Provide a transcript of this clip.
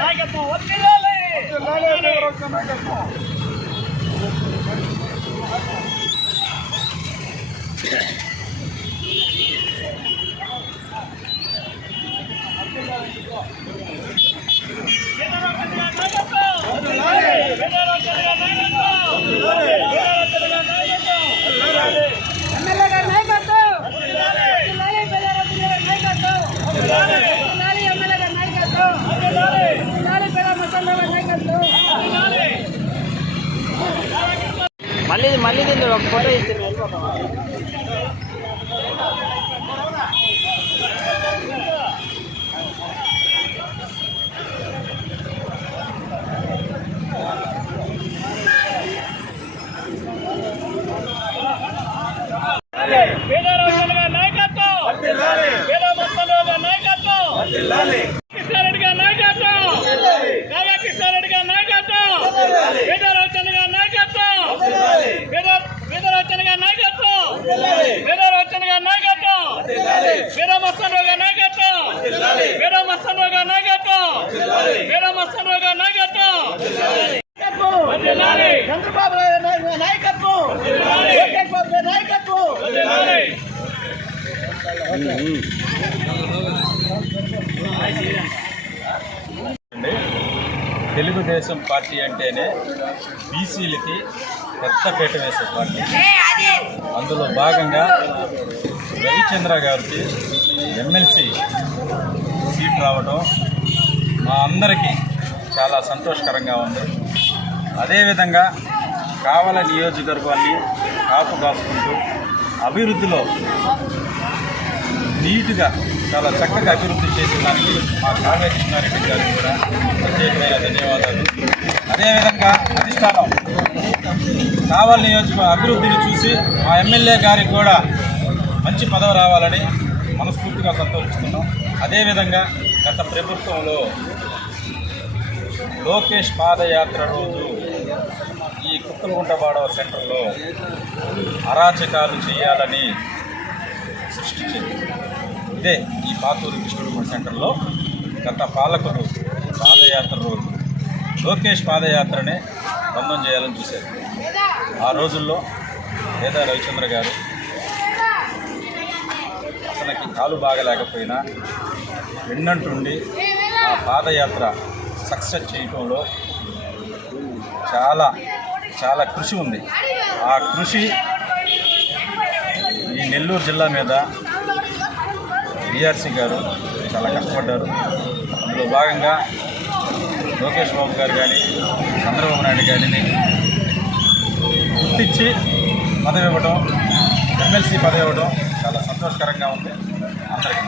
నాయకత్వం మళ్ళీ మళ్ళీ దీన్ని ఒక ఫోటో ఇస్తే పేదరాజుల నాయకత్వం పేద నాయకత్వం కిషారెడ్డి గారి నాయకత్వం కావ్య కిషారెడ్డి గారి నాయకత్వం పేదరాజుల గారి నాయకత్వం పేద పేదరాజుల గారి నాయకత్వం పేదరాజుల గారి నాయకత్వం పేద మస్తాన్ గారి నాయకత్వం పేద మస్తాన్ గారి నాయకత్వం పేద మస్తాన్ గారి నాయకత్వం చంద్రబాబు నాయకత్వం. నాయకత్వం. తెలుగుదేశం పార్టీ అంటేనే బీసీలకి పెద్ద పీట వేసే పార్టీ. అందులో భాగంగా రవిచంద్ర గారికి ఎమ్మెల్సీ సీట్ రావడం మా అందరికీ చాలా సంతోషకరంగా ఉంది. అదేవిధంగా కావల నియోజకవర్గాన్ని కాపు కాసుకుంటూ అభివృద్ధిలో నీట్గా చాలా చక్కగా అభివృద్ధి చేసిన దానికి మా కావ్య కృష్ణారెడ్డి గారికి కూడా ప్రత్యేకమైన ధన్యవాదాలు. అదేవిధంగా అధిష్టానం కావల నియోజక అభివృద్ధిని చూసి మా ఎమ్మెల్యే గారికి కూడా మంచి పదవి రావాలని మనస్ఫూర్తిగా సంతోషిస్తున్నాం. అదేవిధంగా గత ప్రభుత్వంలో లోకేష్ పాదయాత్ర రోజు ఈ కుక్కలగుంటబాడవ సెంటర్లో అరాచకాలు చేయాలని సృష్టించింది. ఇదే ఈ పాతూరు కృష్ణుడు సెంటర్లో గత పాలకులు పాదయాత్ర రోజు. లోకేష్ పాదయాత్రనే బంధం చేయాలని చూశారు. ఆ రోజుల్లో లేదా రవిచంద్ర గారు అతనికి కాలు బాగలేకపోయినా వెన్నంటుండి ఆ పాదయాత్ర సక్సెస్ చేయటంలో చాలా చాలా కృషి ఉంది. ఆ కృషి ఈ నెల్లూరు జిల్లా మీద బీఆర్సీ గారు చాలా కష్టపడ్డారు. అందులో భాగంగా లోకేష్ బాబు గారు కానీ చంద్రబాబు నాయుడు గారిని గుర్తించి పదవి ఇవ్వడం ఎమ్మెల్సీ పదవి ఇవ్వడం చాలా సంతోషకరంగా ఉంది. అందరికీ.